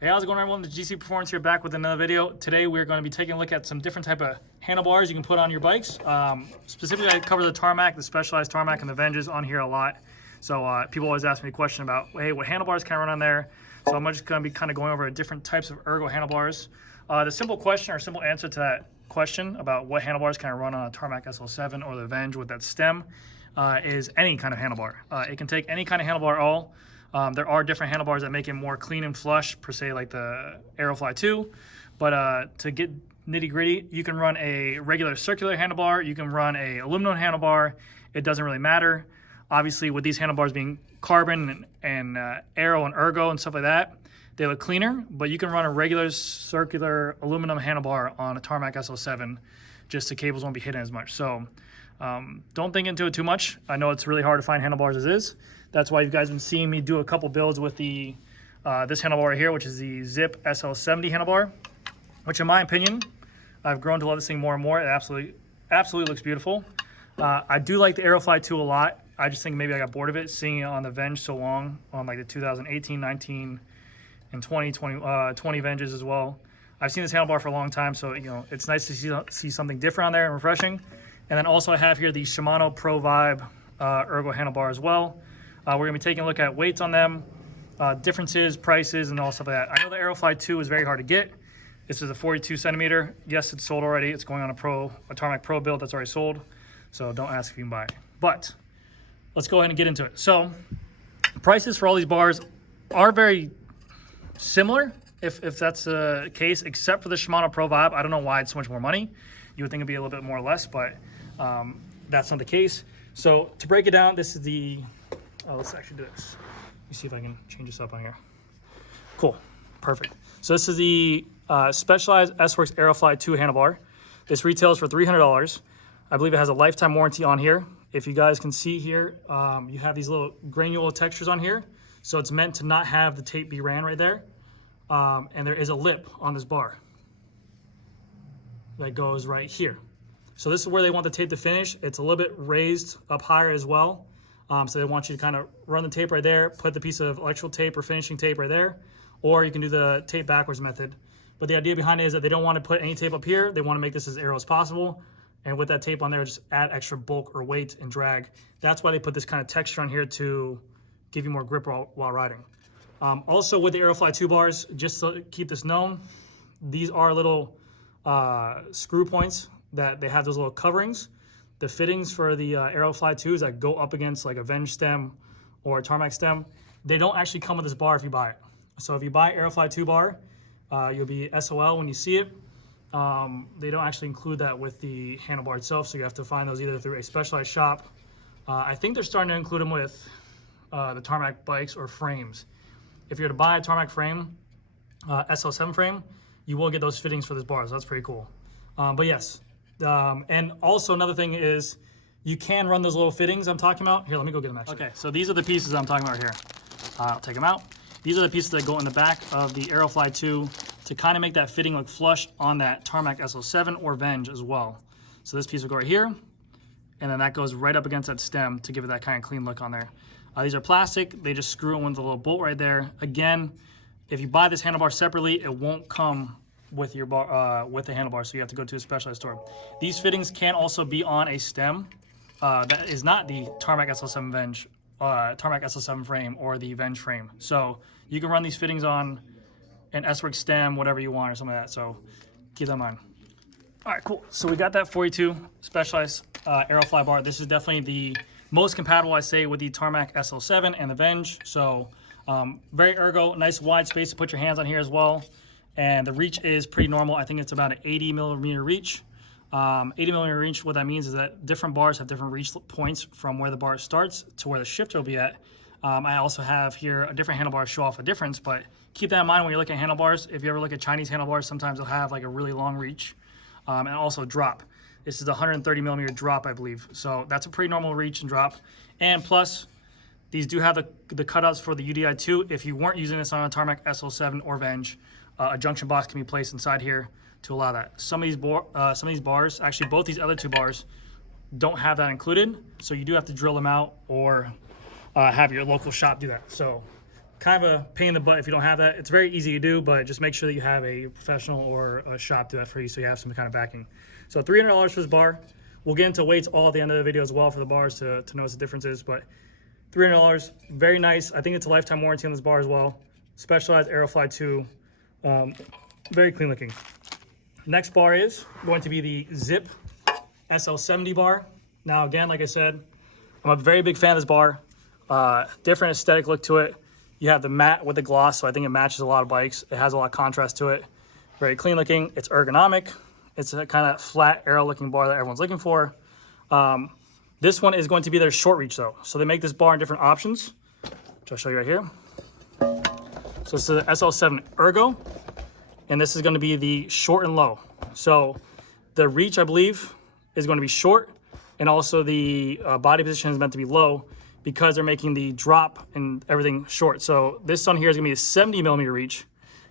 Hey, how's it going, everyone? The GC Performance here, back with another video. Today we're going to be taking a look at some different type of handlebars you can put on your bikes. Specifically, I cover the Tarmac, the specialized Tarmac, and the Venges on here a lot. So people always ask me a question about, hey, what handlebars can I run on there? So I'm just going to be kind of going over different types of ergo handlebars. The simple question or simple answer to that question about what handlebars can I run on a Tarmac SL7 or the Venge with that stem is any kind of handlebar. It can take any kind of handlebar at all. There are different handlebars that make it more clean and flush, per se, like the Aerofly 2. But to get nitty gritty, you can run a regular circular handlebar, you can run a aluminum handlebar. It doesn't really matter. Obviously, with these handlebars being carbon and aero and ergo and stuff like that, they look cleaner. But you can run a regular circular aluminum handlebar on a Tarmac SL7, just the cables won't be hidden as much. So don't think into it too much. I know it's really hard to find handlebars as is. That's why you guys have been seeing me do a couple builds with the this handlebar right here, which is the Zipp SL7 handlebar, which in my opinion, I've grown to love this thing more and more. It absolutely looks beautiful. I do like the aerofly 2 a lot. I just think maybe I got bored of it, seeing it on the Venge so long, on like the 2018, 19, and 20 Venges as well. I've seen this handlebar for a long time, so it's nice to see something different on there and refreshing. And then also I have here the Shimano Pro Vibe ergo handlebar as well. We're going to be taking a look at weights on them, differences, prices, and all stuff like that. I know the aerofly 2 is very hard to get. This is a 42 centimeter. Yes, it's sold already. It's going on a Tarmac Pro build that's already sold. So don't ask if you can buy it. But let's go ahead and get into it. So prices for all these bars are very similar, if that's the case, except for the Shimano Pro Vibe. I don't know why it's so much more money. You would think it'd be a little bit more or less, but that's not the case. So to break it down, this is the... Oh, let's actually do this. Let me see if I can change this up on here. Cool, perfect. So this is the Specialized S-Works Aerofly 2 handlebar. This retails for $300. I believe it has a lifetime warranty on here. If you guys can see here, you have these little granular textures on here. So it's meant to not have the tape be ran right there. And there is a lip on this bar that goes right here. So this is where they want the tape to finish. It's a little bit raised up higher as well. So they want you to kind of run the tape right there, put the piece of electrical tape or finishing tape right there, or you can do the tape backwards method. But the idea behind it is that they don't want to put any tape up here. They want to make this as aero as possible. And with that tape on there, just add extra bulk or weight and drag. That's why they put this kind of texture on here, to give you more grip while riding. Also with the Aerofly 2 bars, just to keep this known, these are little screw points that they have, those little coverings. The fittings for the Aerofly 2s that go up against like a Venge stem or a Tarmac stem, they don't actually come with this bar if you buy it. So if you buy Aerofly 2 bar, you'll be SOL when you see it. They don't actually include that with the handlebar itself, so you have to find those either through a specialized shop. I think they're starting to include them with the Tarmac bikes or frames. If you're to buy a Tarmac frame, SL7 frame, you will get those fittings for this bar, so that's pretty cool. But yes. And also another thing is you can run those little fittings I'm talking about. Here, let me go get them actually. Okay, so these are the pieces I'm talking about here. I'll take them out. These are the pieces that go in the back of the Aerofly 2 to kind of make that fitting look flush on that Tarmac SL7 or Venge as well. So this piece will go right here, and then that goes right up against that stem to give it that kind of clean look on there. These are plastic. They just screw in with a little bolt right there. Again, if you buy this handlebar separately, it won't come with your bar, with the handlebar, so you have to go to a specialized store. These fittings can also be on a stem that is not the Tarmac SL7 Venge, Tarmac SL7 frame or the Venge frame. So you can run these fittings on an S-Works stem, whatever you want, or something like that. So keep that in mind. All right, cool. So we got that 42 Specialized Aerofly bar. This is definitely the most compatible, I say, with the Tarmac SL7 and the Venge. So very ergo, nice wide space to put your hands on here as well. And the reach is pretty normal. I think it's about an 80 millimeter reach. 80 millimeter reach, what that means is that different bars have different reach points from where the bar starts to where the shifter will be at. I also have here a different handlebar to show off a difference, but keep that in mind when you're looking at handlebars. If you ever look at Chinese handlebars, sometimes they'll have like a really long reach and also drop. This is the 130 millimeter drop, I believe. So that's a pretty normal reach and drop. And plus, these do have the cutouts for the UDI 2. If you weren't using this on a Tarmac SL7 or Venge, a junction box can be placed inside here to allow that. Some of these bars, actually both these other two bars, don't have that included, so you do have to drill them out or have your local shop do that. So kind of a pain in the butt if you don't have that. It's very easy to do, but just make sure that you have a professional or a shop do that for you so you have some kind of backing. So $300 for this bar. We'll get into weights all at the end of the video as well for the bars to notice the differences, but $300, very nice. I think it's a lifetime warranty on this bar as well. Specialized aerofly 2, very clean looking. Next bar is going to be the Zipp SL7 bar. Now again, like I said, I'm a very big fan of this bar. Different aesthetic look to it. You have the matte with the gloss, so I think it matches a lot of bikes. It has a lot of contrast to it. Very clean looking. It's ergonomic. It's a kind of flat aero looking bar that everyone's looking for. This one is going to be their short reach though. So they make this bar in different options, which I'll show you right here. So it's the SL7 Ergo, and this is going to be the short and low. So the reach, I believe, is going to be short, and also the body position is meant to be low because they're making the drop and everything short. So this one here is going to be a 70 millimeter reach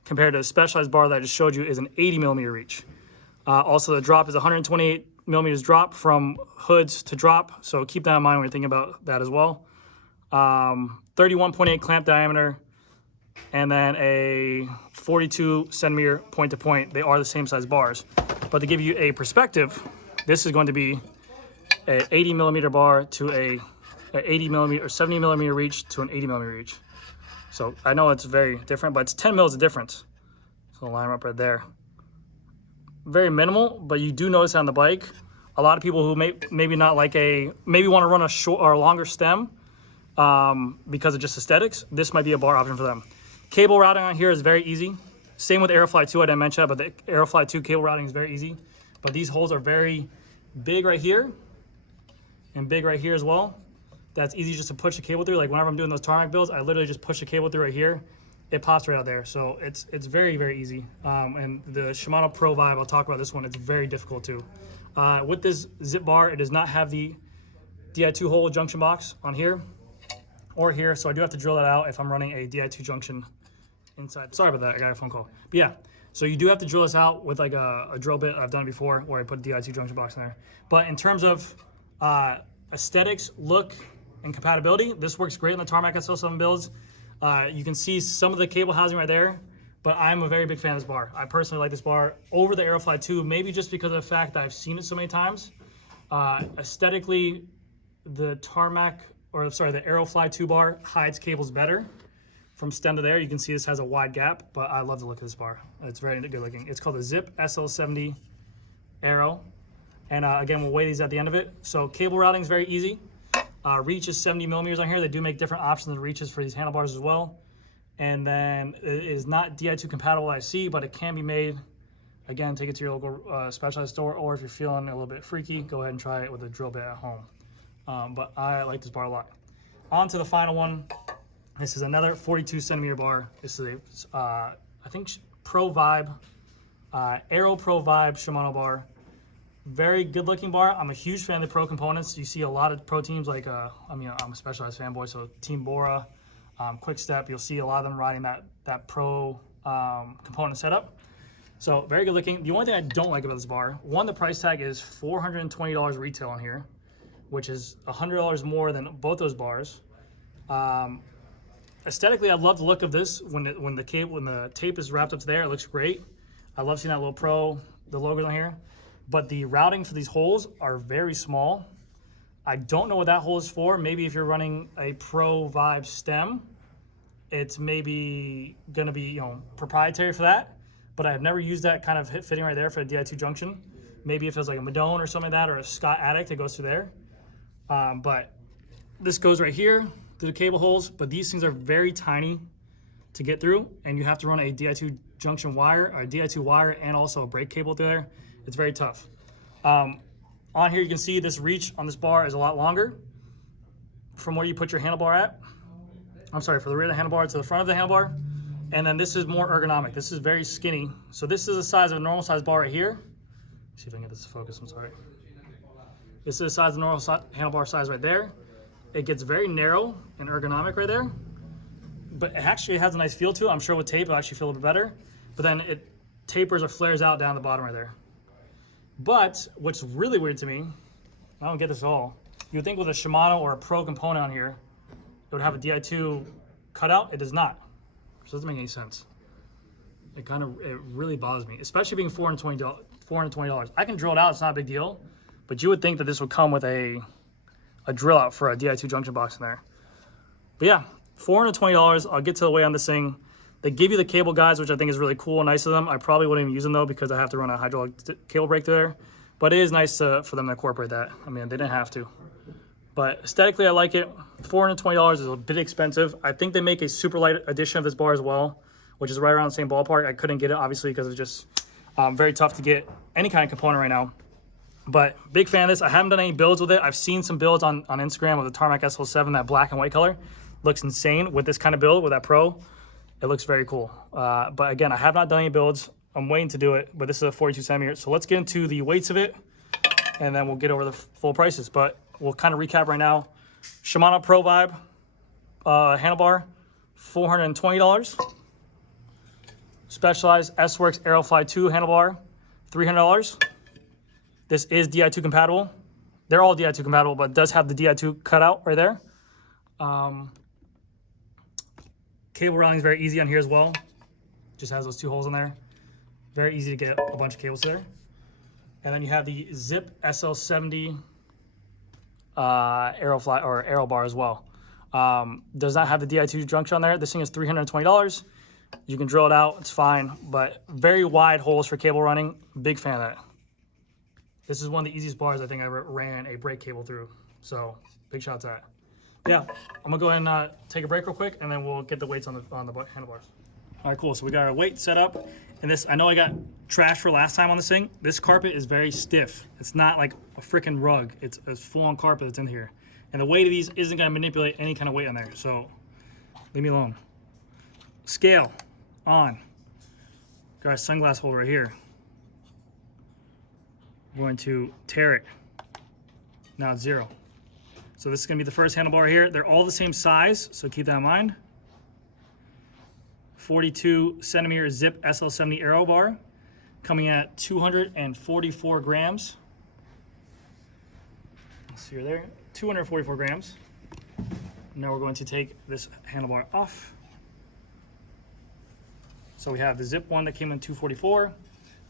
compared to the Specialized bar that I just showed you is an 80 millimeter reach. Also, the drop is 128 millimeters drop from hoods to drop, so keep that in mind when you're thinking about that as well. 31.8 clamp diameter, and then a 42 centimeter point to point. They are the same size bars, but to give you a perspective, this is going to be a 80 millimeter bar to a 80 millimeter or 70 millimeter reach to an 80 millimeter reach. So I know it's very different, but it's 10 mils of difference. So I'll line them up right there. Very minimal, but you do notice on the bike, a lot of people who maybe not like maybe want to run a short or a longer stem because of just aesthetics, this might be a bar option for them. Cable routing on here is very easy. Same with aerofly 2, I didn't mention that, but the aerofly 2 cable routing is very easy. But these holes are very big right here and big right here as well. That's easy just to push the cable through. Like whenever I'm doing those Tarmac builds, I literally just push the cable through right here. It pops right out there, so it's very, very easy. And the Shimano Pro Vibe, I'll talk about this one, it's very difficult too. With this Zipp bar, it does not have the Di2 hole junction box on here or here, so I do have to drill that out if I'm running a Di2 junction inside. Sorry about that, I got a phone call. But yeah, so you do have to drill this out with like a drill bit. I've done it before where I put a Di2 junction box in there. But in terms of aesthetics, look, and compatibility, this works great in the Tarmac SL7 builds. You can see some of the cable housing right there, but I'm a very big fan of this bar. I personally like this bar over the aerofly 2, maybe just because of the fact that I've seen it so many times. Aesthetically, the Tarmac, or sorry, the aerofly 2 bar hides cables better from stem to there. You can see this has a wide gap, but I love the look of this bar. It's very good looking. It's called the Zipp SL7 Aero, and again, we'll weigh these at the end of it. So cable routing is very easy. Reach is 70 millimeters on here. They do make different options of reaches for these handlebars as well. And then it is not Di2 compatible, I see, but it can be made. Again, take it to your local Specialized store, or if you're feeling a little bit freaky, go ahead and try it with a drill bit at home. But I like this bar a lot. On to the final one. This is another 42 centimeter bar. This is a, I think, Pro Vibe, Aero Pro Vibe Shimano bar. Very good looking bar. I'm a huge fan of the pro components. You see a lot of pro teams like, I mean, I'm a Specialized fanboy, so Team Bora, Quick Step, you'll see a lot of them riding that pro component setup. So very good looking. The only thing I don't like about this bar, one, the price tag is $420 retail on here, which is $100 more than both those bars. Aesthetically, I love the look of this. When the tape is wrapped up to there, it looks great. I love seeing that little pro, the logos on here. But the routing for these holes are very small. I don't know what that hole is for. Maybe if you're running a Pro Vibe stem, it's maybe gonna be, you know, proprietary for that. But I've never used that kind of fitting right there for a Di2 junction. Maybe if it was like a Madone or something like that, or a Scott Addict, it goes through there. But this goes right here through the cable holes, but these things are very tiny to get through, and you have to run a Di2 junction wire, or a Di2 wire, and also a brake cable through there. It's very tough. On here you can see this reach on this bar is a lot longer from where you put your handlebar at. I'm sorry, for the rear of the handlebar to the front of the handlebar. And then this is more ergonomic. This is very skinny. So this is the size of a normal size bar right here. Let's see if I can get this to focus, I'm sorry. This is the size of the normal handlebar size right there. It gets very narrow and ergonomic right there. But it actually has a nice feel to it. I'm sure with tape it'll actually feel a little bit better. But then it tapers or flares out down the bottom right there. But what's really weird to me, I don't get this at all. You would think with a Shimano or a Pro component on here, it would have a Di2 cutout, it does not. Which doesn't make any sense. It really bothers me, especially being $420. I can drill it out, it's not a big deal, but you would think that this would come with a drill out for a Di2 junction box in there. But yeah, $420. I'll get to the weight on this thing. They give you the cable guides, which I think is really cool and nice of them. I probably wouldn't even use them though because I have to run a hydraulic cable brake there. But it is nice for them to incorporate that. I mean, they didn't have to. But aesthetically, I like it. $420 is a bit expensive. I think they make a super light edition of this bar as well, which is right around the same ballpark. I couldn't get it, obviously, because it's just very tough to get any kind of component right now. But big fan of this. I haven't done any builds with it. I've seen some builds on Instagram of the Tarmac SL7, that black and white color. Looks insane with this kind of build, with that Pro. It looks very cool. But again, I have not done any builds. I'm waiting to do it, but this is a 42 centimeter. So let's get into the weights of it, and then we'll get over the full prices. But we'll kind of recap right now. Shimano Pro Vibe handlebar, $420. Specialized S-Works Aerofly 2 handlebar, $300. This is Di2 compatible. They're all Di2 compatible, but it does have the Di2 cutout right there. Cable routing is very easy on here as well. Just has those 2 holes in there. Very easy to get a bunch of cables there. And then you have the Zipp SL7 aerofly or aero bar as well. Does not have the Di2 junction on there. This thing is $320. You can drill it out, it's fine, but very wide holes for cable running. Big fan of that. This is one of the easiest bars I think I ever ran a brake cable through. So big shout to that. Yeah, I'm gonna go ahead and take a break real quick, and then we'll get the weights on the handlebars. All right, cool. So we got our weight set up, and this, I know I got trash for last time on this thing. This carpet is very stiff. It's not like a freaking rug. It's a full-on carpet that's in here, and the weight of these isn't gonna manipulate any kind of weight on there. So leave me alone. Scale on. Got a sunglass hole right here. I'm going to tear it. Now it's 0. So this is going to be the first handlebar here. They're all the same size, so keep that in mind. 42 centimeter Zipp SL7 aero bar, coming at 244 grams. Let's see there, 244 grams. Now we're going to take this handlebar off. So we have the Zipp one that came in 244.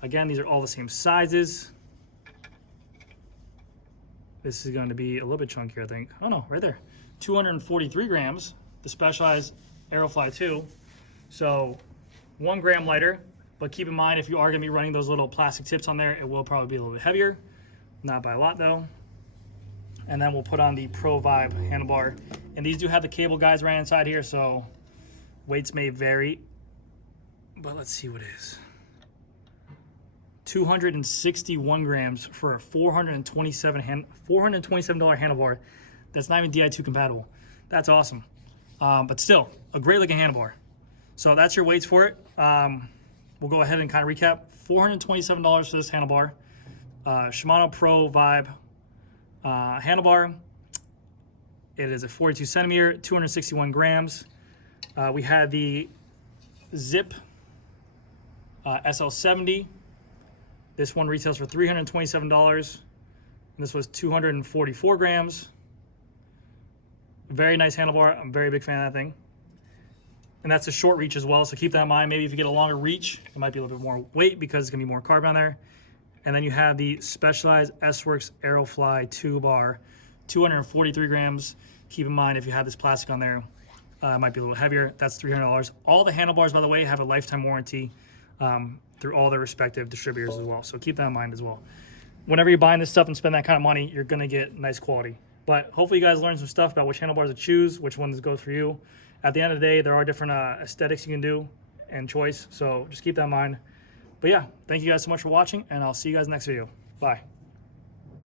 Again, these are all the same sizes. This is going to be a little bit chunkier, I think. Oh no, right there. 243 grams, the Specialized Aerofly 2. So 1 gram lighter, but keep in mind if you are going to be running those little plastic tips on there, it will probably be a little bit heavier. Not by a lot though. And then we'll put on the Pro Vibe handlebar. And these do have the cable guides right inside here, so weights may vary. But let's see what it is. 261 grams for a $427 handlebar that's not even Di2 compatible. That's awesome. But still, a great looking handlebar. So that's your weights for it. We'll go ahead and kind of recap. $427 for this handlebar. Shimano Pro Vibe handlebar. It is a 42 centimeter, 261 grams. We had the Zipp SL7. This one retails for $327, and this was 244 grams. Very nice handlebar. I'm a very big fan of that thing. And that's a short reach as well, so keep that in mind. Maybe if you get a longer reach, it might be a little bit more weight because it's gonna be more carbon on there. And then you have the Specialized S-Works Aerofly 2 bar, 243 grams. Keep in mind if you have this plastic on there, it might be a little heavier. That's $300. All the handlebars, by the way, have a lifetime warranty through all their respective distributors as well. So keep that in mind as well. Whenever you're buying this stuff and spend that kind of money, you're gonna get nice quality. But hopefully you guys learned some stuff about which handlebars to choose, which ones go for you. At the end of the day, there are different aesthetics you can do and choice. So just keep that in mind. But yeah, thank you guys so much for watching, and I'll see you guys next video. Bye.